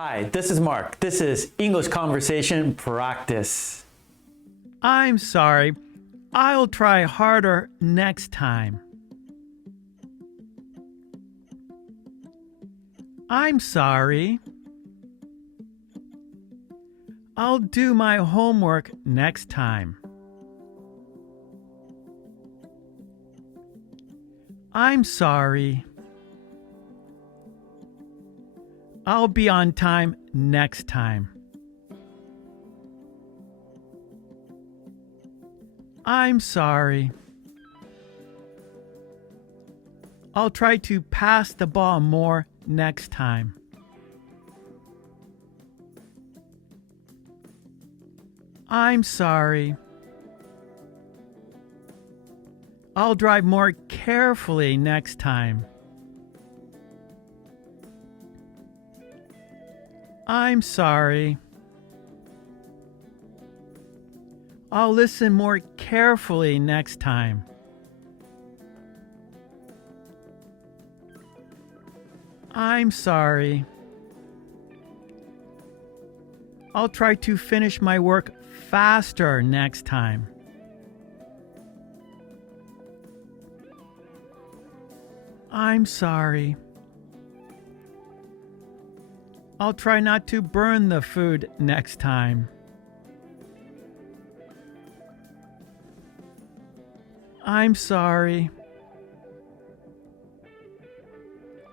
Hi, this is Mark. This is English Conversation Practice. I'm sorry. I'll try harder next time. I'm sorry. I'll do my homework next time. I'm sorry. I'll be on time next time. I'm sorry. I'll try to pass the ball more next time. I'm sorry. I'll drive more carefully next time. I'm sorry. I'll listen more carefully next time. I'm sorry. I'll try to finish my work faster next time. I'm sorry. I'll try not to burn the food next time. I'm sorry.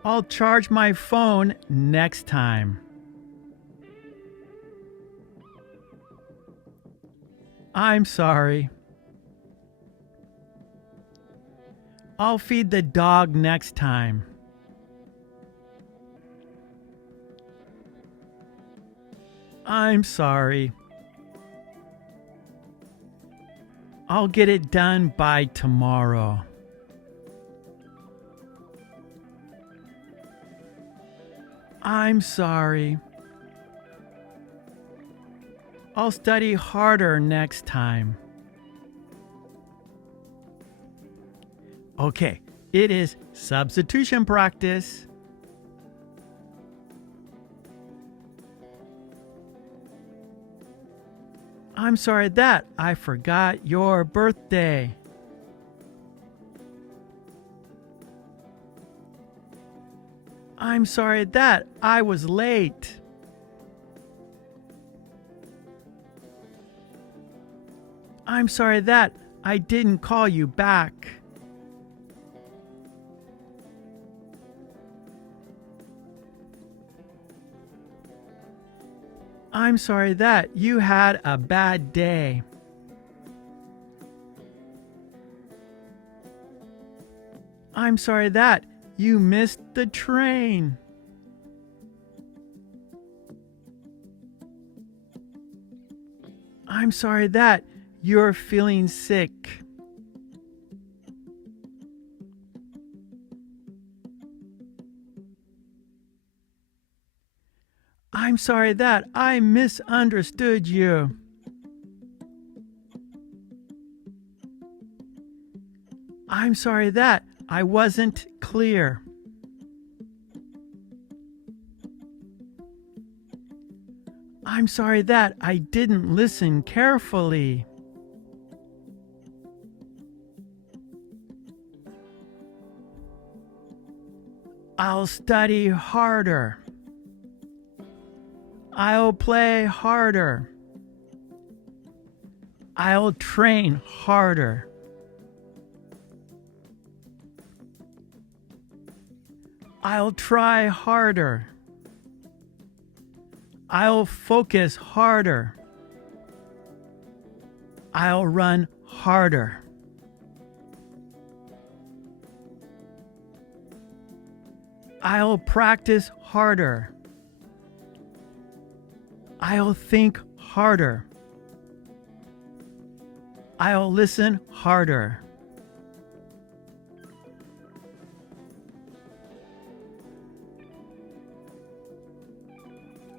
I'll charge my phone next time. I'm sorry. I'll feed the dog next time. I'm sorry. I'll get it done by tomorrow. I'm sorry. I'll study harder next time. Okay, it is substitution practice. I'm sorry that I forgot your birthday. I'm sorry that I was late. I'm sorry that I didn't call you back. I'm sorry that you had a bad day. I'm sorry that you missed the train. I'm sorry that you're feeling sick. I'm sorry that I misunderstood you. I'm sorry that I wasn't clear. I'm sorry that I didn't listen carefully. I'll study harder. I'll play harder. I'll train harder. I'll try harder. I'll focus harder. I'll run harder. I'll practice harder. I'll think harder. I'll listen harder.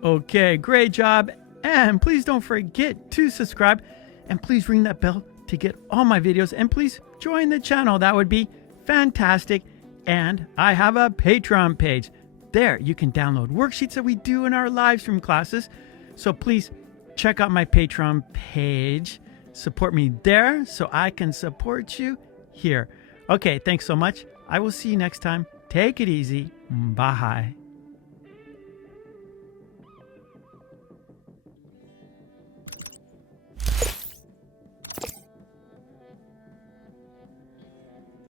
Okay, great job. And please don't forget to subscribe. And please ring that bell to get all my videos. And please join the channel. That would be fantastic. And I have a Patreon page. there you can download worksheets that we do in our live stream classes. So please check out my Patreon page. Support me there so I can support you here. Okay, thanks so much. I will see you next time. Take it easy. Bye.